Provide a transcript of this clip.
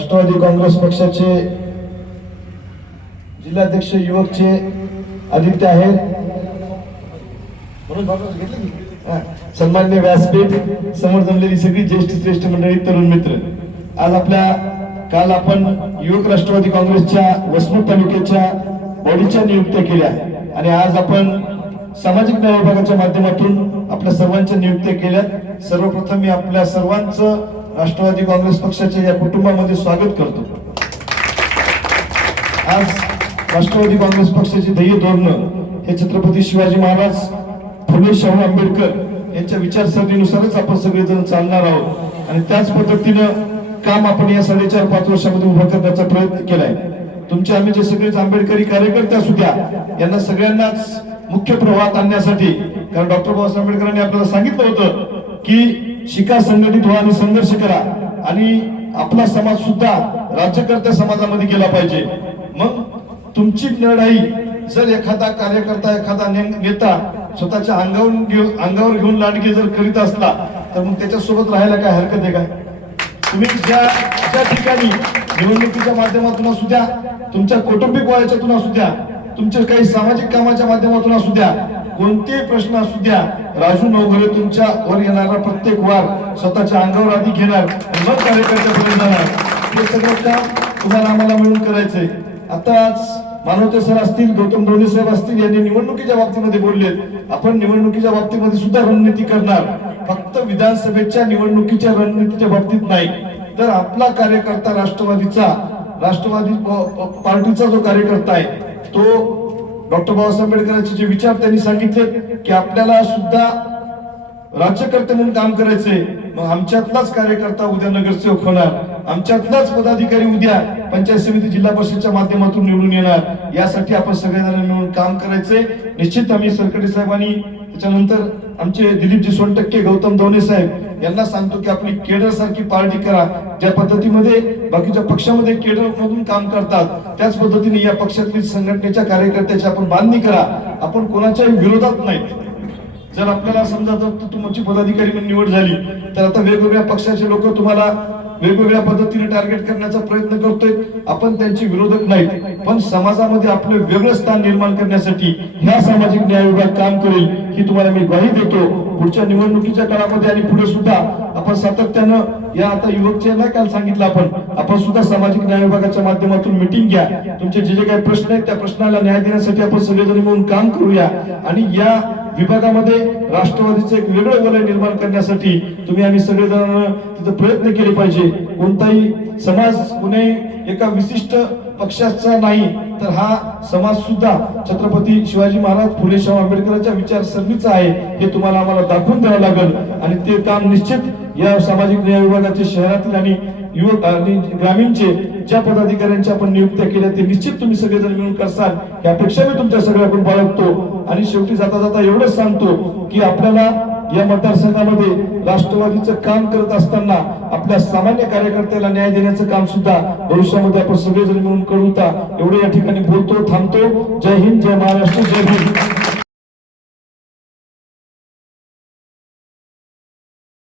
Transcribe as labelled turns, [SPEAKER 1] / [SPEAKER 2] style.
[SPEAKER 1] राष्ट्रवादी काँग्रेस पक्षाचे जिल्हाध्यक्ष युवकचे आदित्य आहेत सन्मान्य व्यासपीठ समोर जमलेली सगळी ज्येष्ठ श्रेष्ठ मंडळी तरुण मित्र. आज आपल्या काल आपण युवक राष्ट्रवादी काँग्रेसच्या वसमत तालुक्याच्या बॉडीच्या नियुक्त्या केल्या. आणि आज आपण सामाजिक न्याय विभागाच्या माध्यमातून आपल्या सर्वांच्या नियुक्त्या केल्या सर्वप्रथम मी आपल्या सर्वांचं राष्ट्रवादी काँग्रेस पक्षाच्या या कुटुंबामध्ये स्वागत करतो. आज राष्ट्रवादी काँग्रेस पक्षाची ध्येय धोरणं हे छत्रपती शिवाजी महाराज फुले शाहू आंबेडकर यांच्या विचारसरणीनुसारच आपण सगळेजण चालणार आहोत. आणि त्याच पद्धतीनं काम आपण या साडेचार पाच वर्षामध्ये उभं करण्याचा प्रयत्न केलाय. तुमचे आम्ही जे सगळेच आंबेडकरी कार्यकर्ते असू द्या यांना सगळ्यांनाच मुख्य प्रवाहात आणण्यासाठी कारण डॉक्टर बाबासाहेब आंबेडकरांनी आपल्याला सांगितलं होतं की शिका संघटित व्हा आणि संघर्ष करा. आणि आपला समाज सुद्धा राज्यकर्त्या समाजामध्ये गेला पाहिजे. मग तुमची लढाई जर एखादा कार्यकर्ता एखादा नेता स्वतःच्या अंगावर घेऊन अंगावर घेऊन लांडगे जर करीत असला तर मग त्याच्यासोबत राहायला काय हरकत आहे काय तुम्ही ज्या ज्या ठिकाणी निवडणुकीच्या माध्यमातून असू द्या तुमच्या कौटुंबिक वयाच्यातून असू द्या तुमच्या काही सामाजिक कामाच्या माध्यमातून असू द्या कोणतेही प्रश्न असू द्या राजू नवघरे तुमच्या वर येणारा प्रत्येक वार स्वतःच्या अंगावर आधी घेणार मग कार्यकर्त्यापर्यंत जाणार. हे सगळं काम तुम्हाला आम्हाला मिळून करायचंय. आताच मानवते सर असतील गौतम डोणे साहेब असतील यांनी निवडणुकीच्या बाबतीमध्ये बोललेत. आपण निवडणुकीच्या बाबतीमध्ये सुद्धा रणनीती करणार. फक्त विधानसभेच्या निवडणुकीच्या रणनीतीच्या बाबतीत नाही तर आपला कार्यकर्ता राष्ट्रवादीचा राष्ट्रवादी पार्टीचा जो कार्यकर्ता आहे तो डॉक्टर बाबासाहेब आंबेडकरांचे जे विचार त्यांनी सांगितले की आपल्याला सुद्धा राज्यकर्ते म्हणून काम करायचंय मग आमच्यातलाच कार्यकर्ता उद्या नगरसेवक होणार आमच्यातलाच पदाधिकारी उद्या पंचायत समिती जिल्हा परिषदच्या माध्यमातून निवडून येणार यासाठी आपण सगळेजण मिळून काम करायचंय. निश्चित आम्ही सरकडे साहेबांनी त्याच्यानंतर आमचे दिलीपजी सोनटक्के गौतम धोने साहेब यांना सांगतो की आपली केडर सारखी पार्टी करा. ज्या पद्धतीमध्ये बाकीच्या पक्षामध्ये केडर मधून काम करतात त्याच पद्धतीने या पक्षातील संघटनेच्या कार्यकर्त्याची आपण बांधणी करा. आपण कोणाच्याही विरोधात नाही जर आपल्याला समजा जर तुमची पदाधिकारी म्हणून निवड झाली तर आता वेगवेगळ्या पक्षाचे लोक तुम्हाला वेगवेगळ्या पद्धतीने टार्गेट करण्याचा प्रयत्न करतोय. आपण त्यांची विरोधक नाहीत पण समाजामध्ये आपलं वेगळं स्थान निर्माण करण्यासाठी ह्या सामाजिक न्याय विभाग काम करेल ही तुम्हाला मी ग्वाही देतो. पुढच्या निवडणुकीच्या काळामध्ये आणि पुढे सुद्धा आपण सातत्यानं या आता युवकचे नाही काल सांगितलं आपण आपण सुद्धा सामाजिक न्याय विभागाच्या माध्यमातून मिटिंग घ्या. तुमचे जे जे काही प्रश्न आहेत त्या प्रश्नाला न्याय देण्यासाठी आपण सगळेजण मिळून काम करूया. आणि या विभागामध्ये राष्ट्रवादीचं एक वेगळं वलय निर्माण करण्यासाठी तुम्ही आम्ही सगळेजण तिथं प्रयत्न केले पाहिजे. कोणताही समाज कुणी एका विशिष्ट पक्षाचा नाही तर हा समाज सुद्धा छत्रपती शिवाजी महाराज फुले शाहू आंबेडकरांच्या विचारसरणीचा आहे हे तुम्हाला आम्हाला दाखवून द्यावं लागेल. आणि ते काम निश्चित या सामाजिक न्याय विभागाचे शहरातील आणि युवक आणि ग्रामीणचे ज्या पदाधिकाऱ्यांच्या आपण नियुक्त्या केल्या ते निश्चित तुम्ही सगळेजण मिळून करसाल. ही अपेक्षा मी तुमच्या सगळ्याकडून बाळगतो. आणि शेवटी जाता जाता एवढंच सांगतो की आपल्याला या मतदारसंघामध्ये राष्ट्रवादीचं काम करत असताना आपल्या सामान्य कार्यकर्त्याला न्याय देण्याचं काम सुद्धा भविष्यामध्ये आपण सगळेजण मिळून करूता एवढे या ठिकाणी बोलतो थांबतो. जय हिंद जय महाराष्ट्र जय हिंद